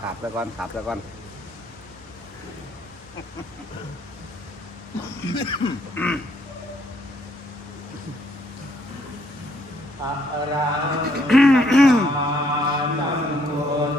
ขาบไปก่อนขาบไปก่อนอะรังมาสัมพุท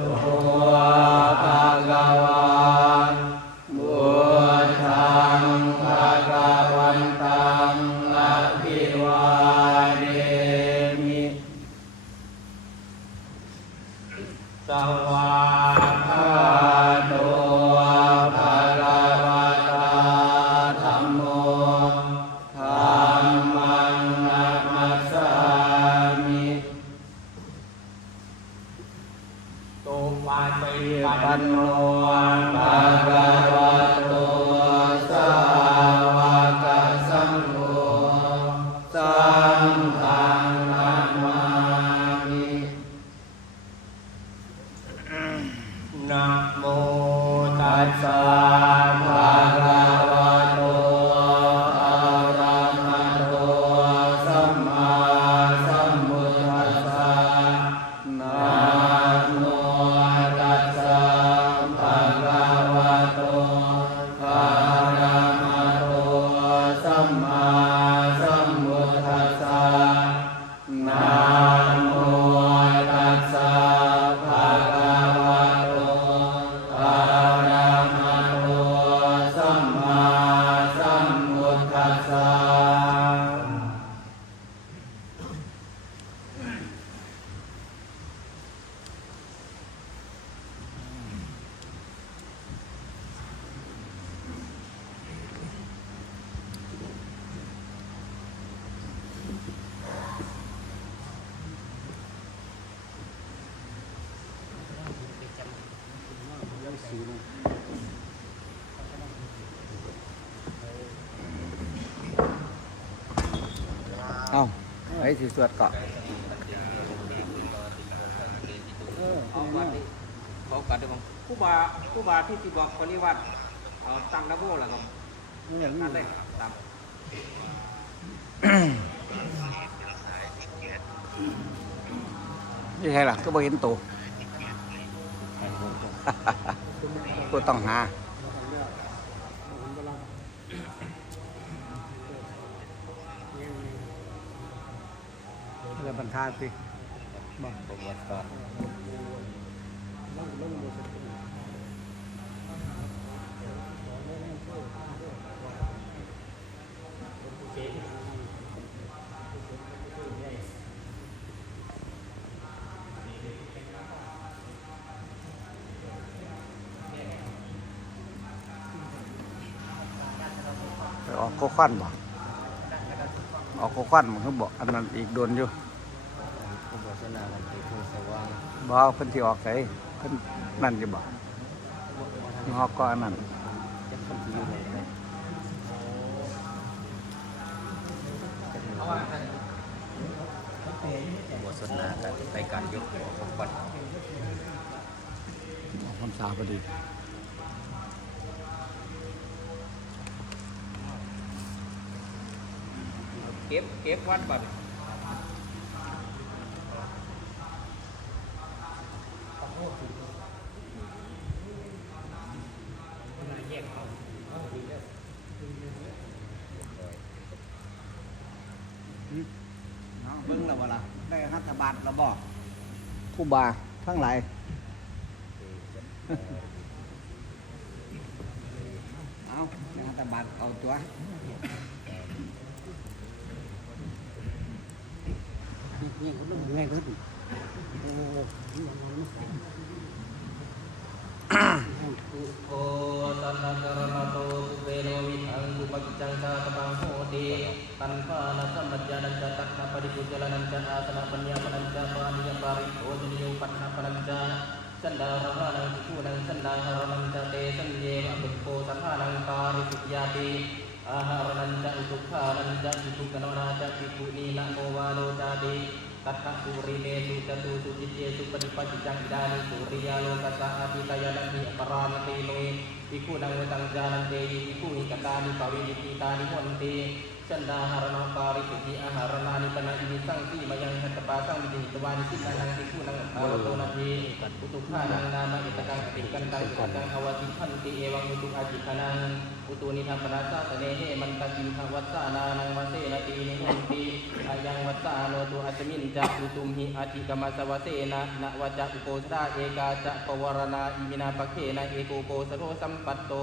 ตุมาติปันโนภะคะว อ้ที่สวดเกาะเอาวัดนี้เขากัดด้วยมั้งผู้บาผู้บาที่ที่บอกปริวัติเอาตั้งนะโมแหละครับนั่นเลยตามนี่ใช่ล่ะก็บ่เห็นตัวกูต้องหา เรื่องบรรทัดสิบอกประวัติศาสตร์ไปออกโคควันบ่ออกโคควันมันก็บอกอันนั้นอีกโดนอยู่ อุปสนาลันติภูสว่างบ่เพิ่นสิออกไสเพิ่นนั่นอยู่บ่ยี่ห้อก็อันนั้นจะคนที่อยู่ในไหนเอาว่าท่านอุปสนาการในการยกหัวของวัดออกพรรษาพอดีเก็บเก็บวัดบัด เบิ่งแล้วบ่ล่ะได้รัฐ บาลแล้วบ่ผู้บาทั้งหลายเอาในรัฐบาลเอาตัวนี่ก็ต้องง่ายขึ้นโอ้โอตันนังกรณโตเวโนวิทังกุปกิจังตาตังโหติตันพานะสัมมัจจานันจะตักนะปริปุจลนันจะอาสนะปัญญาปนันจะป ตัตตังสุริเมสุจตุสุจิตเยสุปฏิปัจจังดานิสุริยาโลกัสสะอาทิตายานันติอปรานิเโลภิกุนังเวตังจานันเตยิกุหิกตานิปวินิตานิมนตี จันดาหารณปาริสุทธิอาหารนานิปนาอินิสังสีมายังหัตถปาสังวิจิตวานิสินานังทิคุนังอารโตนาทีอุตุขานังนามาอิตกังติกันตังอิตังอวติพันติเอวังอุตุอาจิคนังอุตุนิทัปนาสาสเนเหมันตกินทวัสสานานังวเสนตีนิหันติอายังวัสสาโนตุอัจมินจักอุตุมหิอาติกมัสวเสนะนวจักโกสราเอกาจะปวารณาอิมินาปะเขนะเอโกโกสโรสัมปัตโต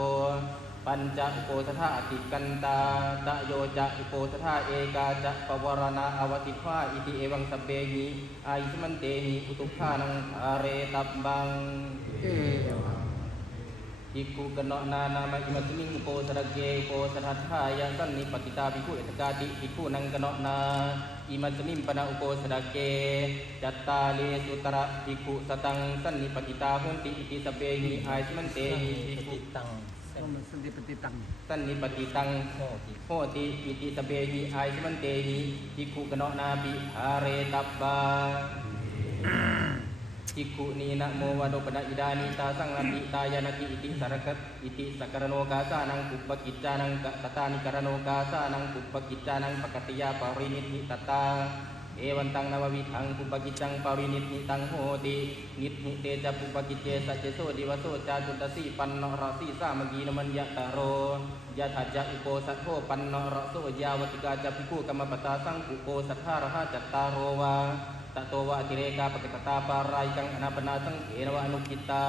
ปัญจอุโปสถาอติกันตาตะโยจะอุโปสถาเอกาจะปวารณาอวติภาอิติเอวังสพเปหิอายุสมันเตหิอุตุภานังอาเรตับบังเอวังอิกุกนอนานามาอิมัสมิงอุโปสระเกอุโปสถาทายะสันนิปติตาภิกขุเอตกาติภิกขุนังกนอนาอิมัสมิงปนาอุโปสระเกจัตตาเลสุตระภิกขุสตังสันนิปติตาหุนติอิติสพเปหิอายุสมันเตหิภิกขุตัง ต้องมันสติปฏิตังสันนิปติตังโมติโหติอิติสเปหิอายสมันเตหิภิกขุกนนาปิหาเรตับบาภิกขุนีนะโมวะโดปนะอิดานิตาสังอภิตายานากิอิติสารกัตอิติสักรโนกาสานังปุปปกิจจานังตตานิกรโนกาสานังปุปปกิจจานังปกติยาปรินิธิตตา เอวันตังนววิทังปุปปกิจังปรินิธิตังโหตินิธิเตจะปุปปกิจเจสัจเจโสดิวโสจาจุตสีปันนรสีสามกีนมันยะตโรยะถาจะอุโปสัทโธปันนรโสยาวติกาจะพิคูกรรมปตาสังอุโปสัทธารหะจัตตารโรวาตโตวะอติเรกาปกิตตาปารายกังอนาปนาสังเขนวะอนุกิตา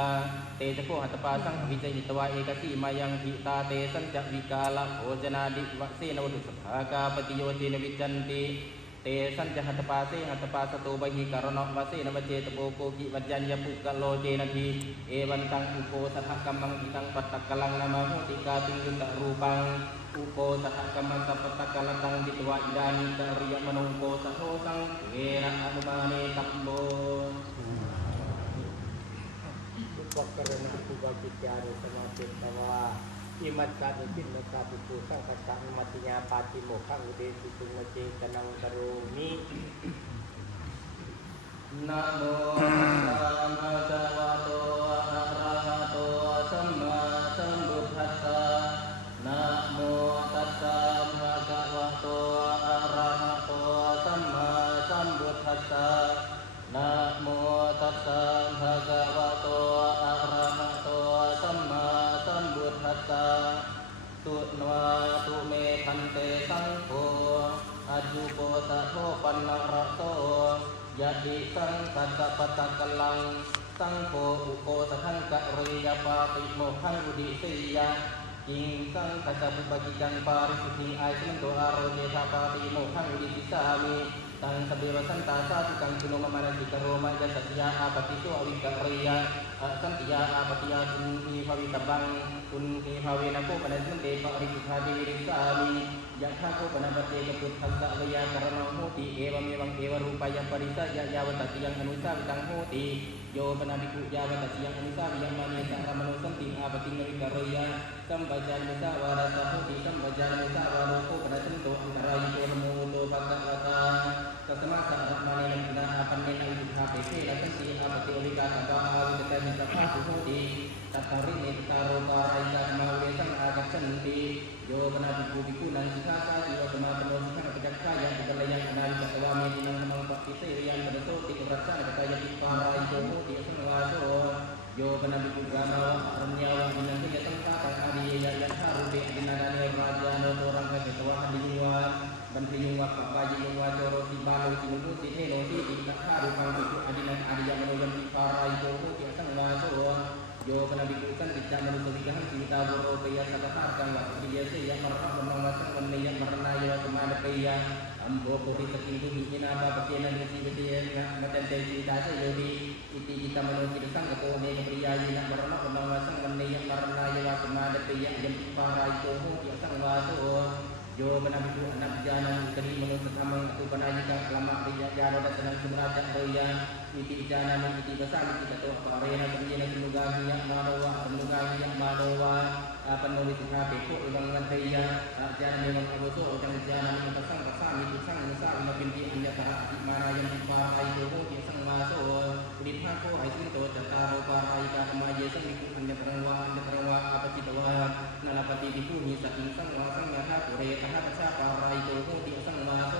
เตจะโคหัตถปาสังวิจยิตวะเอกสีมายังทิตาเตสัญจวิกาลโภจนาดิวะเสนวตุสภากาปฏิโยเทนวิจันติ เตสัญจหัตปาเสหัตปาสโตบหิการณวะเสนวเจตโปโกกิวัจจัญญปุกโลเจนทีเอวันตังอุโปสัทกัมมังอิตังปัตตะกลังนามาโหติกาตุยุตตะรูปังอุโปสัทกัมมันตปตะกะละตังดิตวะอิดานิตริยมโนโปสัทโธสังเวระอนุมาเนตัมโบทุกข์กรณะทุกจิตยานุสมาธิตวา อิมัตตานุจินนตาปุปุสังกัสสะมัติยาปาติโมขังอุเดสิตุงเจตนังกโรมินะโม หิสังสัตปะตะกลัง สังโฆอุโกสทังกะเรยปาติโมขังอุดิเสยะจิงสังกัสสะบุปกิจังปาริสุทธิอายันโตอารโยธาปาติโมขังอุดิสิสามีตังสเบวสันตาสาตุกังจุโนมมานาติกโรมายัสสยาอาปติโตอวิกะเรยะอะ สันติยาอาปติยาจุนีภวิตบังคุณเทภาเวนะโกปนัสมันเตปะริสุทธาเดริสามิยะทาโกปนัสเตกพุทัสสะวยากรณโหติเอวเมวังเอวรูปายปริสะยะยาวตติยังอนุสาวิตังโหติโยปนาภิกุยาวตติยังอนุสาวิยังมาเนสังรมโนสันติอาปติงวิกะเรยะสัมปจานุสาวาระสะโหติสัมปจานุสาวารโกปนัสโตอันตรายโตนโมโตภะคะวะตาตัสมาสัมมาเนนะอาปันเนนะวิสุทธาเปเสนะสันติอาปติอวิกาตา kari ni taro para ila na mawilitan agak sendi jo benar buku buku nan kita ยานังตัสสังตัสสามิตุสังมิสัมมาเป็นติอันยตระอิมารายันติปารายโยโหติสังมาโสปุริภาโคไหสิโตจตาโรปารายิกามาเยสังมิคุอันยตรังวะอัญญตรังวะอาปจิตวะนาปฏิปิภูมิสักิสังวาสังยาธาปุเรตถาปัชชาปารายโยโหติสังมาโส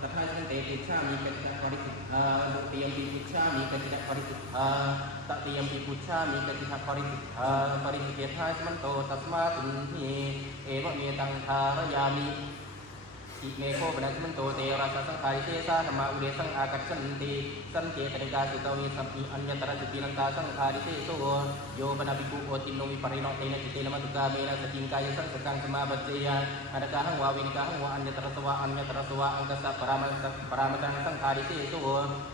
ตถาสันเตติชามีกันตะปริสุทธาตติยมปิพุชามีกันตะปริสุทธาตติยมปิพุชามีกันตะปริสิทธาปริสิเกธาสมันโตตัสมาตุนีเอวะเมตังทารยามิ อิเมโคปนัสมันโตเตราสสังขายเทสาธรรมาอุเรสังอากัจฉันติสันเกตริกาสุตวีสัมปีอัญญตระสุปีนังกาสังขาริเตโสโยปนาปิกุโอตินโนวิปริโนเตนะจิเตนะมัตุกาเมนะสกิงกายสังสกังสมาบัจเจยอนักาหังวาวินกาหังวาอัญญตระสวะอัญญตระสวะอังกัสสะปรามังสัปรามังสังขาริเตโส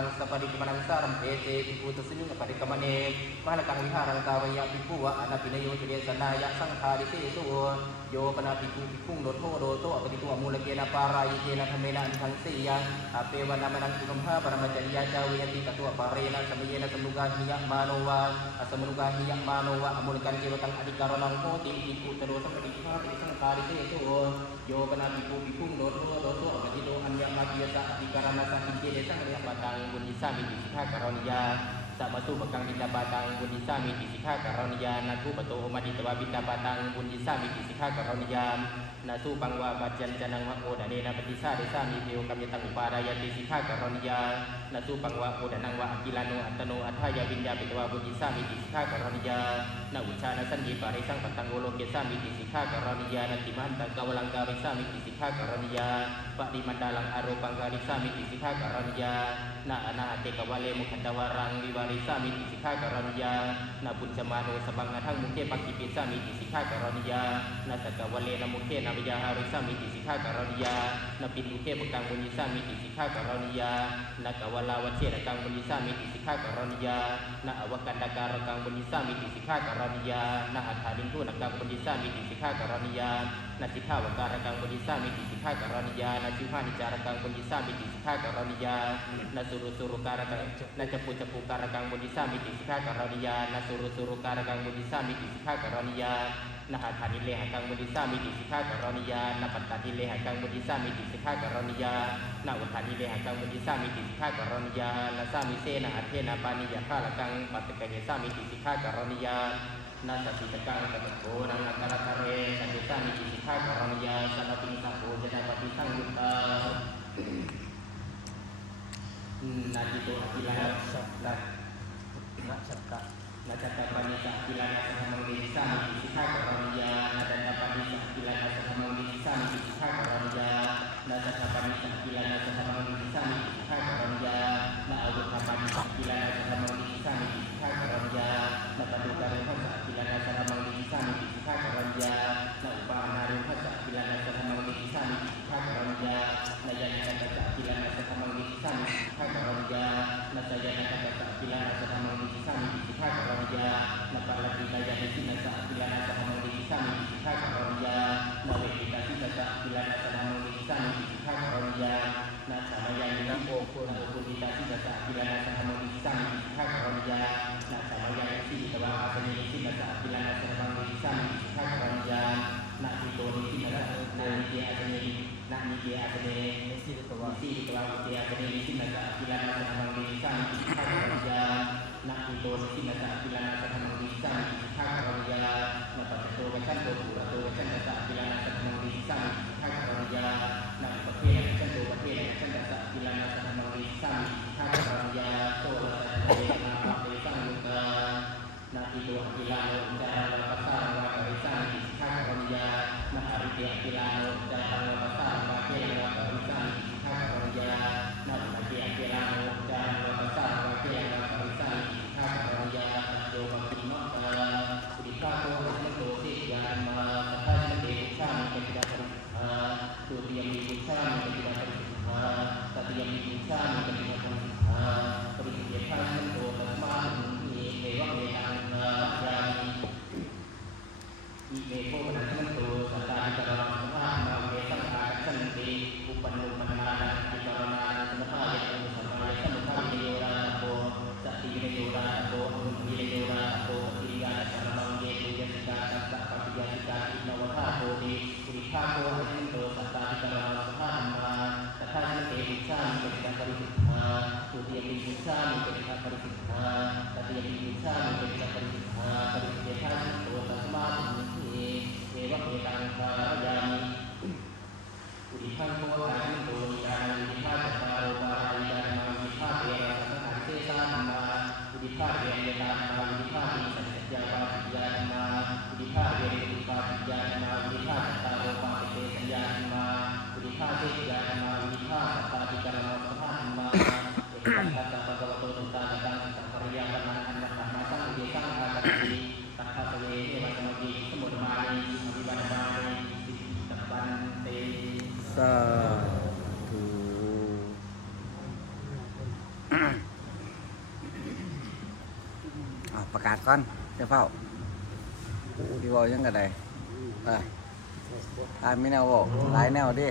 ดเสตบังอนาลัมหัสปริกมนังสารัมเอเจติปุตตนิงปริกมเนสัญญาปาริกุวะอนเนยตุเรสนายะปมานองวะอจิกมยสังขาริหากัมปนาภิกุณาวิหารังการยาเนนะสัสสามิกังอภิเดสังภิกุอภิเนตบาวตุเรสนยาเตวิภิกุนิวัตุงเดเสตบังอนาลัมหังสปริกมนังสารัมเอเจติปุตตนิงปริกมหาลกังวิหารังการยะภิกุวะอนาภิเนโยตุเรสนายะสังขาริเสตุโยปนาภิกุภิกุงโดโทโดโตอภิกุอมูลเกนะปารายเกนะธรรมเมนะอันทังสียาอเปวนามันังกุมภาปรมจริยาจาวิยติกตัวปาเรนะสมเยนะสมุกาหิยะมาโนวาอสมุกาหิยะมาโนวาอมูลกันเจวตังอธิการนังโหติภิกุตโรสังปฏิภาติสังขาริเสตุโยปนาภิกุภิกุงโดโทโดโต อภิโดอัญญมากิยสะอธิการนา สังกิเจเดสังเรียปตังบุญนิสามิติสิกขากรณียาสัมมาตุปกังบินดาปาตังบุญญิสามิติสิกขากรณียานาทุปโตมาดิตวาบินดาปาตังบุญญิสามิติสิกขากรณียานาสุปังวาปัจจันจนังวะโอดาเนนะปฏิสาเดสามิเทวกัมยตังอุปาดายติสิกขากรณียานาสุปังวะโอดานังวะอกิลานุอัตโนอัฏฐายาวิญญาปิตวาบุญญิสามิติสิกขากรณียานาอุชานะสัญญีปาริสังปัตตังโอโลเกสามิติสิกขากรณียานาติมันตังกาวลังการิสามิติสิกขากรณียาปฏิมันดาลังอารปังการิสามิติสิกขากรณียานาอนาเตกวะเลมุขันตวารังวิวาริสามิติสิกขากรณียานาปุญจมาโนสบังนาทั้งมุเขปักกิปิสามิติสิกขากรณียานาสกวเลนมุเขนามิยาหาริสามิติสิกขากรณียานาปิตุเขปกังบุญิสามิติสิกขากรณียานากวลาวเชระกังบุญิสามิติสิกขากรณียานาอวกันดาการกังบุญิสามิติสิกขากรณียานาอัฏฐาลิงกุนกังบุญญิสามิติสิกขากรณียา นาสิกขาวัการกังบุญญิสามิติสิกากรณียานาสิวหานิจารกังบุญญิสามิติสิกากรณียานาสุรุสุรุการกังนาจปุจปุการกังบุญญิสามิติสิกากรณียานาสุรุสุรุการกังบุญญิสามิติสิกากรณียานาหาฐานิเลหกังมุติสามิติสิกขากรณียานาปัตตานิเลหกังมุติสามิติสิกขากรณียานาอุทานิเลหกังมุติสามิติสิกขากรณียานาสามิเสนาอัเทนาปานิยาภาละกังปัตตะเกสามิติสิกขากรณียา นาสติตกังกัตโกนังอัตตะคะเรสันติสังมิจิสิกขากรณียาสัพพิสัพโพจนะปฏิสังยุตตานาจิโตอภิลาสัพพะนาสัตตะนาจัตตาปณิสักิลาสัมมังวิสามิจิสิกขากรณียานาจัตตาปณิสักิลานาสัมมังวิสามิติสิกขากรณียานาจัตตาปณิสักิลานาสัมมังวิสามิติสิกขากรณียานาอาวุธปณิสักิลานาสัมมังวิสามิติสิกขากรณียานาปฏิการุภัสสะกิลานาสัมมังวิสามิติสิกขากรณียานาอุปานารุภัสสะกิลานาสัมมังวิสามิติสิกขากรณียานายันตัสสะกิลานาสัมมังวิสามิติสิกขากรณียานาสยานาตัสสะกิลานาสัมมังวิสามิติสิกขากรณียา na pala kita jadi sina sa kilana sa kamang di sa mi sa karonya na we kita sina sa kilana sa kamang di sa mi sa karonya na sama yang kita pokok na pokok kita sina sa kilana sa kamang di sa mi sa karonya na sama yang si kita ba sa ni sina sa kilana sa kamang di sa mi sa karonya na ito ni sina sa na ni dia sa ni na ni dia sa ni si kita ba si kita ba dia sa ni sina sa kilana sa าอิทธาปัญานักอิโตสกินาสาปิลานาสัมมังดิสังอิทธาปัญญานัปปิโตกัจจันโตปุระตกัจจันตสาปิลานาสัมมังดิสังอิทธาปัญยานักปะเพกัจจันโตปะเพกัจนตสาปิลานาสัมมังดิสังอิทธาปัญยาโตระสันเตนาปะเปสังลุกานาอิโตหิลาโลจาราปัสสาราปะเปสังอิทธาปัญยามหาวิทยาปิลาโลจาราปัสสาราเทวะ เวนะอุดิภาปิยานาอุดิภาจัตาโรปาปิเตสัญญานาอุดิภาเทศยานาอุดิภาสตาปิกรณาสัมภานาเอกขัตตะภะคะวะโตตุตาตังสัพพะริยาปนังอันนะมาสังเวสังอาตติตัคคะสเวเทวะสมกิสมุทมานิอภิวันบานิสิตตปันเตสาธุประกาศก่อนเจ้าเฝ้าผู้ที่บอก ยังกระไดไปตามไม่แนวบอกหลายแนวดิ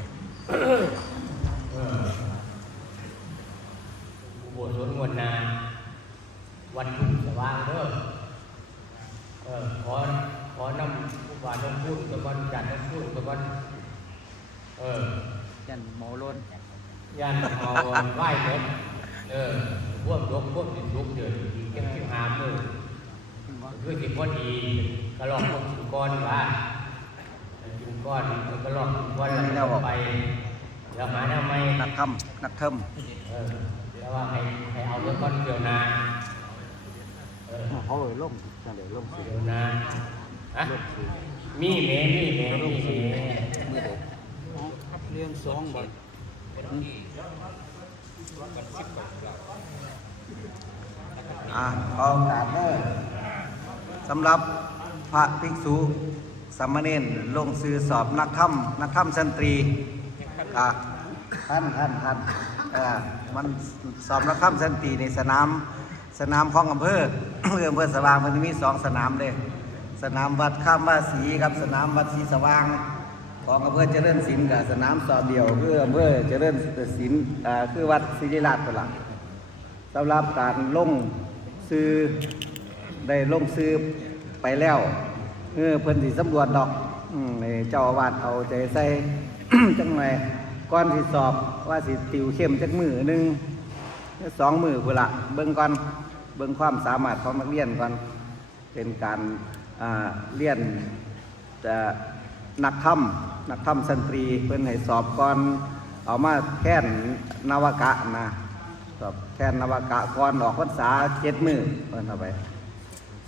อุโบสถงวดนา วันทุ่งสว่างเด้อเออขอขอนำอุบาทน้ำพุนกับวันจันทร์น้ำพุนกับวันเออยันโมล้นยันเอาไหว้เด็ดเออพวกยกพวกติดลุกเดือดเก็บสิบหามือคือสิพอดีกระลอกพวกกินก้อนว่า กินก้อนมันกระลอกกินก้อนแล้วก็ไปเดี๋ยวหาแนวไม่นักทำนักเทิมเออแล้วว่าให้ให้เอาเรื่องก้อนเกี่ยวนาเออเขาเลยล่มจังเลยล่มเกี่ยวนาฮะมีแม่มีแม่มีแม่เรื่องสองบทอะเอาโอกาสเด้อสำหรับพระภิกษุ สามเณรลงซื้อสอบนักธรรมนักธรรมสันตรีอะท่านท่านท่านเออมันสอบนักธรรมสันตรีในสนามสนามของอำเภออำเภอสว่างมันมีสองสนามเลยสนามวัดข้ามว่าสีกับสนามวัดศีสว่าง ของอำเภอเจริญศิลป์กับสนามสอบเดียวคืออำเภอเจริญศิลป์อ่าคือวัดศิริราชตัวหลังสำหรับการลงซื้อได้ลงซื้อไปแล้ว เออเพิ่นสิสำรวจดอกอืมเจ้าอาวาสเอาใจใส่ จังไงก่อนสิสอบว่าสิติวเข้มจักมือหนึ่งสองมือพุ่นละเบิ่งก่อนเบิ่งความสามารถของนักเรียนก่อนเป็นการเรียนจะนักธรรมนักธรรมสันตรีเพิ่นให้สอบก่อนเอามาแท่นนวกะนะสอบแท่นนวกะก่อนออกพรรษาเจ็ดมือเพิ่นเอาไป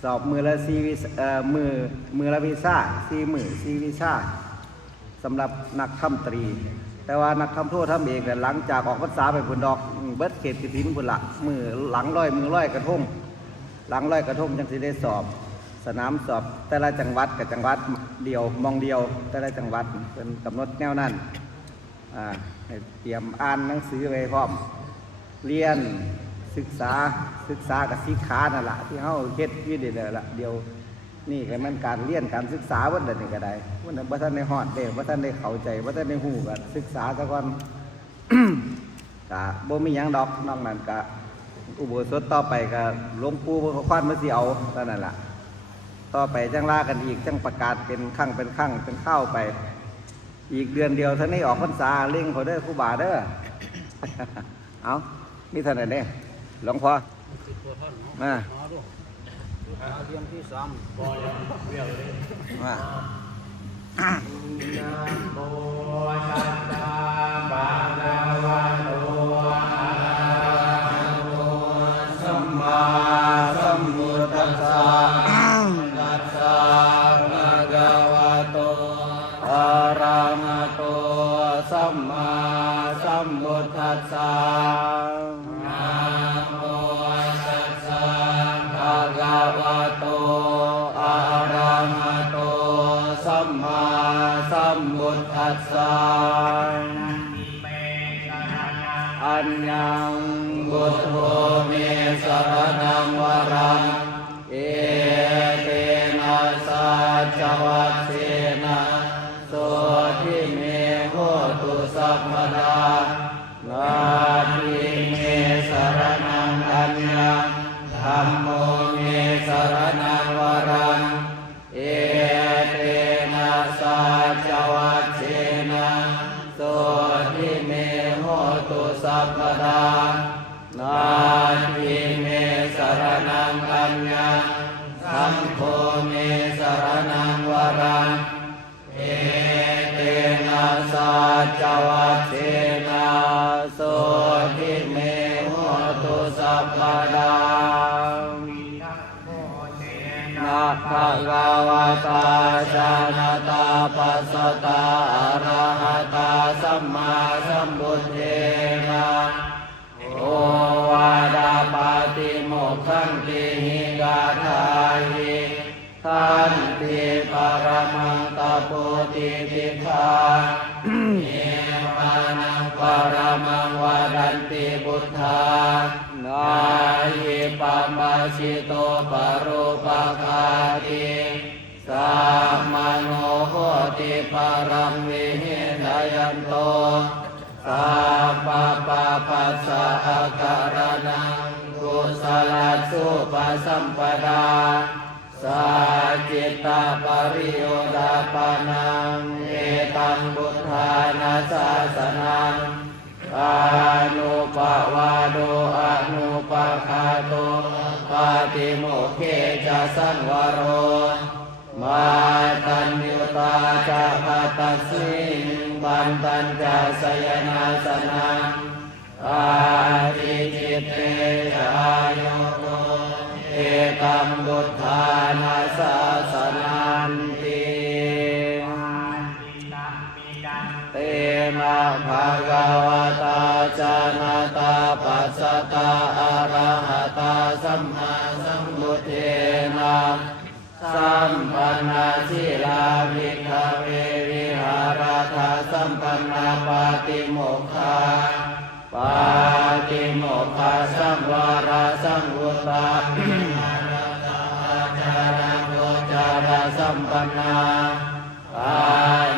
สอบมือละสี่วิเอ่อมือมือละวิชาสี่มือสี่วิชาสำหรับนักธรรมตรี แต่ว่านักธรรมโทษทำเองแต่หลังจากออกพรรษาไปพุ่นดอกเบิดเขตกฐินพุ่นละมือหลังร้อยมือร้อยกระทงหลังร้อยกระทงจังสิได้สอบ สนามสอบแต่ละจังหวัดกับจังหวัดเดียวมองเดียวแต่ละจังหวัดเป็นกำหนดแนวนั้นอ่าเตรียมอ่านหนังสือไว้พร้อมเรียน ศึกษาศึกษากับสิขานั่นแหละที่เฮาเฮ็ดยู่เดียละเดียวนี่ก็มันการเรียนการศึกษาวันเดยวนี้ก็ได้วันนั้นบ่ทันได้ฮอดเด้บ่ทันได้เข้าใจบ่ทันได้ฮู้ก็ศึกษาซะก่อนกะบ่มีหยังดอกนอกนั้นกะอุโบสถต่อไปก็หลวงปู่เพิ่นก็ควานมาสิเอาเท่านั้นล่ะ ต่อไปจังลากันอีกจังประกาศเป็นครั้งเป็นครั้งเป็นข้าวไป อีกเดือนเดียวท่านี้ออกพรรษาเล่งเขาเด้อครูบาเด้อเอานี่เท่านั้นเด้ หลวงพ่อมาเรียงที่สามบอยเรียงเลยมานะโมตัสสะภะคะวะโต สสะอันยังบุตโธเมสรนังวรังเอเตนะสัจวัต สัพพดานะภะคะวะตาชา สุปสัมปดาสัจจิตตปริโยดาปานังเอตังบุทธานาสาสนังอนุปวาโดอนุปคาโตปาติโมเขจะสังวโร มาตัญญุตาจะปัตสิงบันตัญจะสยนาสนังอาทิจิตเตชายโกเอ ตัมบุทธานาสาสนันติเตนะภะคะวะตาจานาตาปัสสตาอะระหะตาสัมมาสัมพุทเทนะสัมปันนาสิลาภิกขเววิหารธาสัมปันนาปาติโมกขาปาติโมกขาสังวา มปันนาอา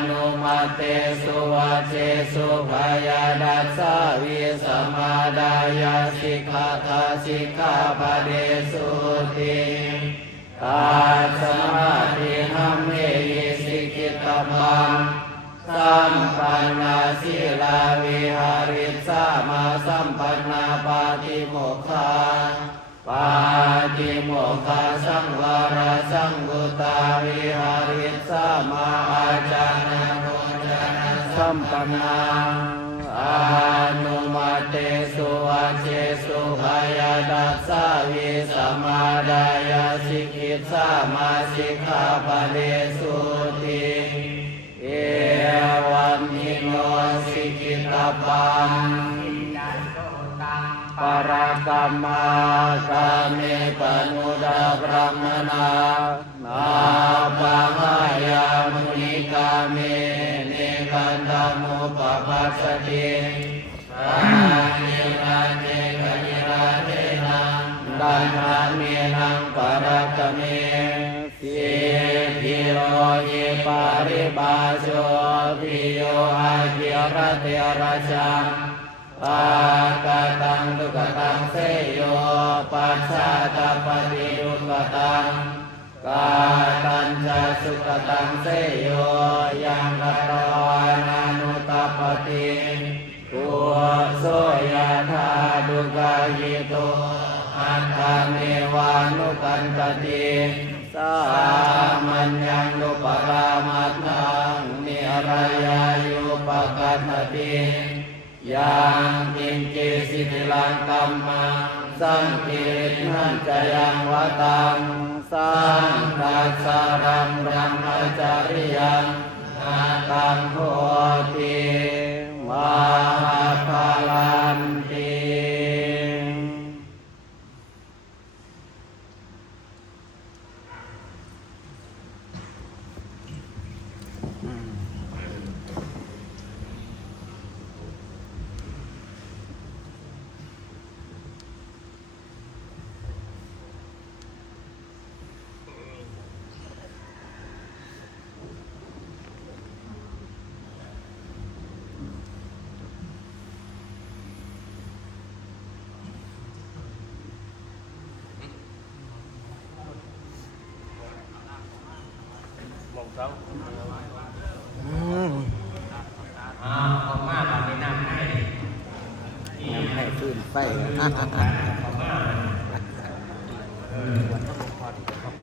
นุมาเตสุวาเชสุภายาดัสสาวิสมาดายาสิกขาทาสิกขาปเดสุติตาสมาธิหัมเมยิสิกิตมังสัมปันนาสิลาวิหาริสามาสัมปันนาปาติโมกขา ปาติโมกาสังวรสังกุตาวิหาริสามมาอาจานะโมจนะสัมปันนาอานุมาเตสุวัเชสุภายาดัสสาวิสมาดายาสิกิตสามาสิกขาปะเดสุติเอวัมมิโนสิกิตาปัง ปรากรรมากาเมปนุดาพระมนานาปังยามุนิกาเมเนกันตมุปปัสสติอานิราเนกนิราเทนังดันนาเมนังปรากเมสิทิโรยิปาริบาโชปิโยอาเกียรเตระชังปา ตังทุกตังเสยโยปัสสะตาปฏิทุกตังกาตัญจะสุขตังเสยโยยังกตวานานุตปฏิกุโสยธาดุกายิโตอัตถาเมวานุกันตติสามัญญังนุปรามัตถัง ยังกินเจสิทิลังกัมมังสังกิริทันจะยังวตังสังรัสสารังรัมมจาริยังนาตังโหติมหาภาลันติ อ่าออกมาแบบนี้นำให้น้ำให้ฟื้นไฟ